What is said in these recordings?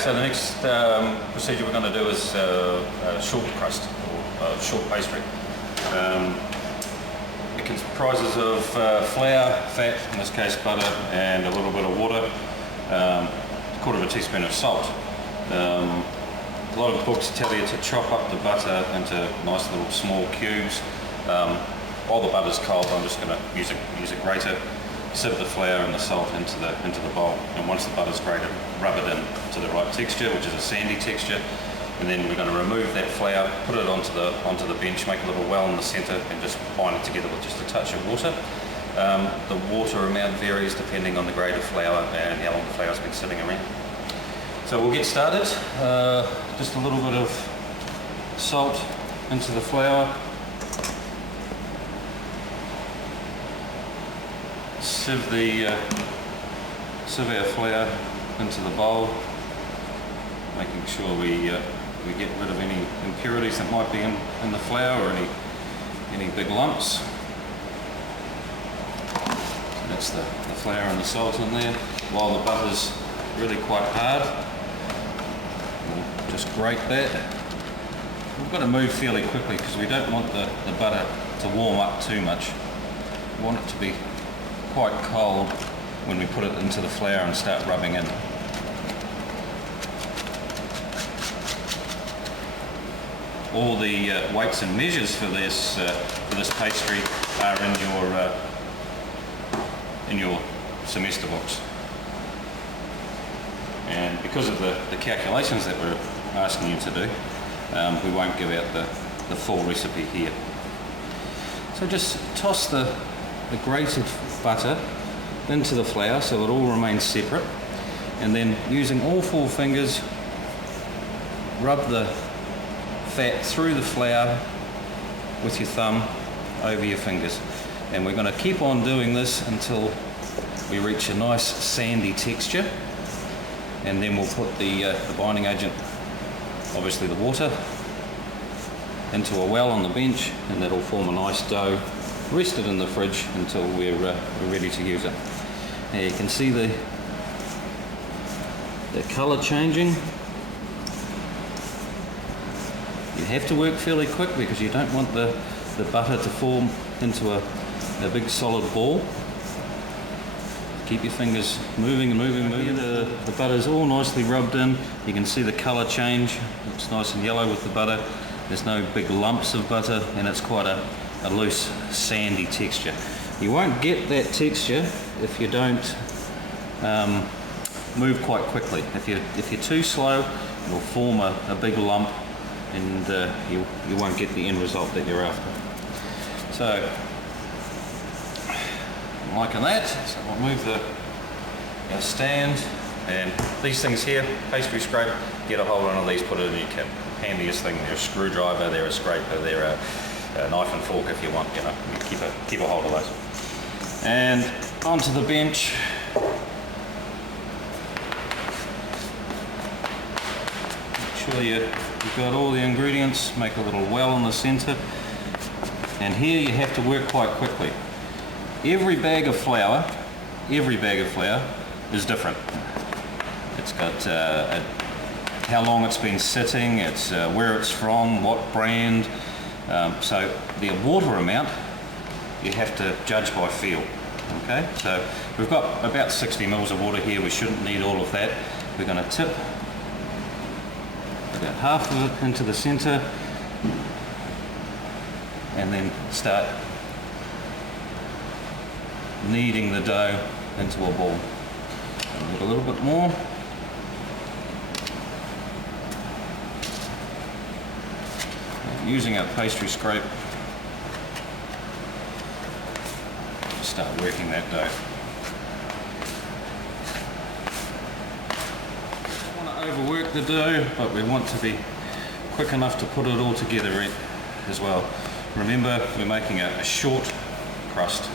So the next procedure we're going to do is a short crust, or short pastry. It comprises of flour, fat, in this case butter, and a little bit of water, a quarter of a teaspoon of salt. A lot of books tell you to chop up the butter into nice little small cubes. While the butter's cold, I'm just going to use a grater, sieve the flour and the salt into the bowl, and once the butter's grated, rub it in to the right texture, which is a sandy texture, and then we're going to remove that flour, put it onto the bench, make a little well in the centre, and just bind it together with just a touch of water. The water amount varies depending on the grade of flour and how long the flour's been sitting around. So we'll get started. Just a little bit of salt into the flour. Sieve our flour into the bowl, making sure we get rid of any impurities that might be in the flour or any big lumps. So that's the flour and the salt in there. While the butter's really quite hard, we'll just grate that. We've got to move fairly quickly because we don't want the butter to warm up too much. We want it to be quite cold when we put it into the flour and start rubbing in. All the weights and measures for this pastry are in your semester books, and because of the calculations that we're asking you to do, we won't give out the full recipe here. So just toss the grated butter into the flour so it all remains separate, and then using all four fingers, rub the fat through the flour with your thumb over your fingers, and we're going to keep on doing this until we reach a nice sandy texture, and then we'll put the binding agent, obviously the water, into a well on the bench, and that'll form a nice dough. Rest it in the fridge until we're ready to use it. Now you can see the colour changing. You have to work fairly quick because you don't want the butter to form into a big solid ball. Keep your fingers moving and moving and moving. The butter's all nicely rubbed in. You can see the colour change. It's nice and yellow with the butter. There's no big lumps of butter, and it's quite a loose, sandy texture. You won't get that texture if you don't move quite quickly. If you're too slow, you'll form a big lump, and you won't get the end result that you're after. So, I'm liking that. So we'll move our stand, and these things here, pastry scrape, get a hold on these, put it in your kit. Handiest thing, they're a screwdriver, they're a scraper, they're a knife and fork if you want, keep a hold of those. And onto the bench. Make sure you've got all the ingredients, make a little well in the centre. And here you have to work quite quickly. Every bag of flour is different. It's got how long it's been sitting, it's where it's from, what brand. So the water amount you have to judge by feel. Okay, so we've got about 60 mils of water here. We shouldn't need all of that. We're going to tip about half of it into the centre, and then start kneading the dough into a ball. A little bit more. Using our pastry scrape, start working that dough. Don't want to overwork the dough, but we want to be quick enough to put it all together as well. Remember, we're making a short crust.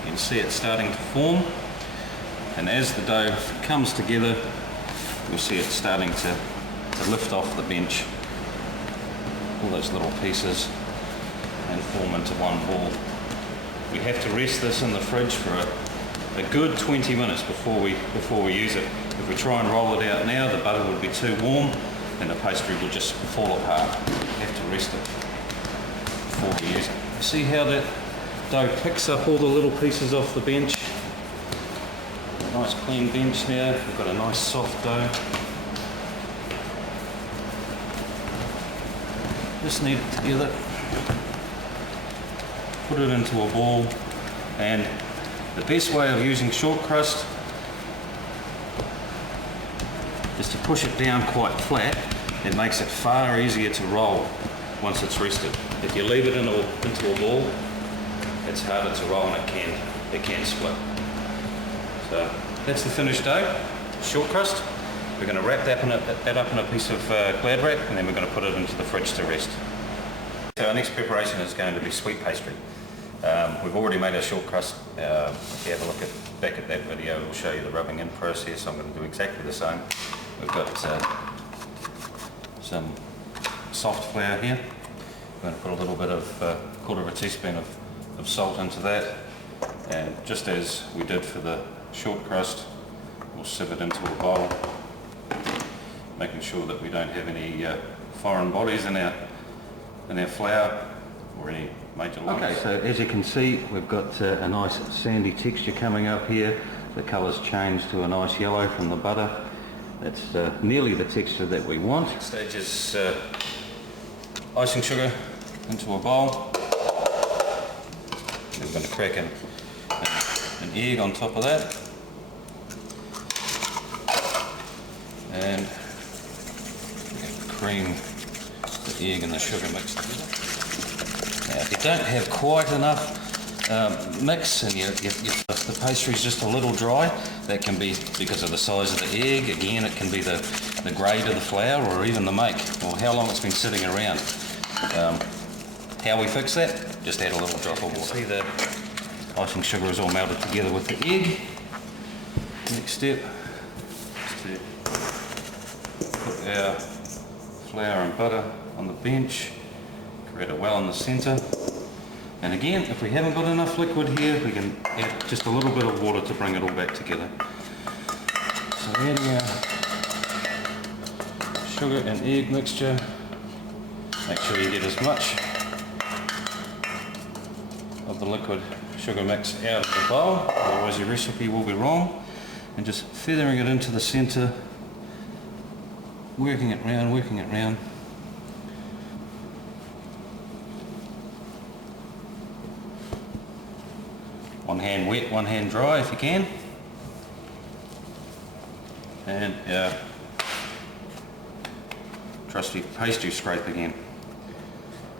You can see it starting to form, and as the dough comes together, you'll see it starting to lift off the bench, all those little pieces, and form into one ball. We have to rest this in the fridge for a good 20 minutes before we use it. If we try and roll it out now, the butter would be too warm and the pastry would just fall apart. You have to rest it before we use it. See how that dough picks up all the little pieces off the bench? A nice clean bench now. We've got a nice soft dough. Just knead it together. Put it into a ball, and the best way of using short crust is to push it down quite flat. It makes it far easier to roll once it's rested. If you leave it into a ball, it's harder to roll and it can split. So that's the finished dough, short crust. We're going to wrap that up in a piece of Glad wrap, and then we're going to put it into the fridge to rest. So our next preparation is going to be sweet pastry. We've already made our short crust. If you have a look back at that video, it will show you the rubbing in process. I'm going to do exactly the same. We've got some soft flour here. We're going to put a little bit of quarter of a teaspoon of salt into that, and just as we did for the short crust, we'll sieve it into a bowl, making sure that we don't have any foreign bodies in our flour or any major lumps. Okay, so as you can see, we've got a nice sandy texture coming up here. The colour's changed to a nice yellow from the butter. That's nearly the texture that we want. Next stage is icing sugar into a bowl. We're going to crack an egg on top of that. And cream the egg and the sugar mixed together. Now, if you don't have quite enough mix and the pastry's just a little dry, that can be because of the size of the egg. Again, it can be the grade of the flour or even the make, or how long it's been sitting around. How we fix that? Just add a little drop of water. See the icing sugar is all melted together with the egg. Next step is to put our flour and butter on the bench, create a well in the centre, and again, if we haven't got enough liquid here, we can add just a little bit of water to bring it all back together. So adding our sugar and egg mixture, make sure you get as much of the liquid sugar mix out of the bowl, otherwise your recipe will be wrong, and just feathering it into the centre, working it round. One hand wet, one hand dry if you can. And our trusty pastry scrape again.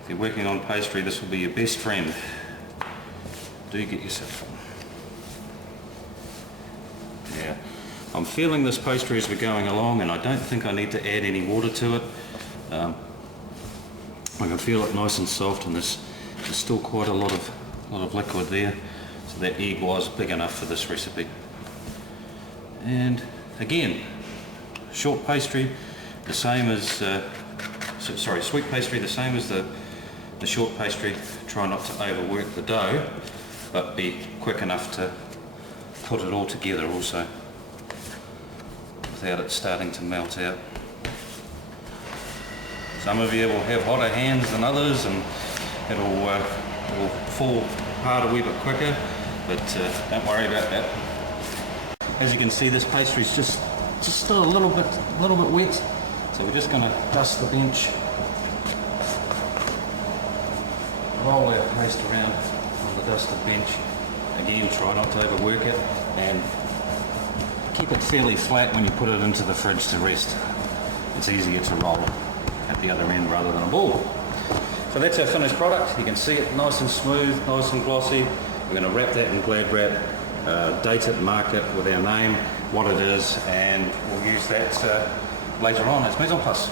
If you're working on pastry, this will be your best friend. Do get yourself one. Yeah, I'm feeling this pastry as we're going along, and I don't think I need to add any water to it. I can feel it nice and soft, and there's still quite a lot of liquid there. So that egg was big enough for this recipe. And again, short pastry, the same as sweet pastry, the same as the short pastry. Try not to overwork the dough, but be quick enough to put it all together also, without it starting to melt out. Some of you will have hotter hands than others, and it will fall apart a wee bit quicker, but don't worry about that. As you can see, this pastry is just still a little bit wet, so we're just going to dust the bench, roll our paste around on the dusted bench. Again, try not to overwork it, and keep it fairly flat when you put it into the fridge to rest. It's easier to roll at the other end rather than a ball. So that's our finished product. You can see it nice and smooth, nice and glossy. We're going to wrap that in Glad wrap, date it, mark it with our name, what it is, and we'll use that later on as mise en place.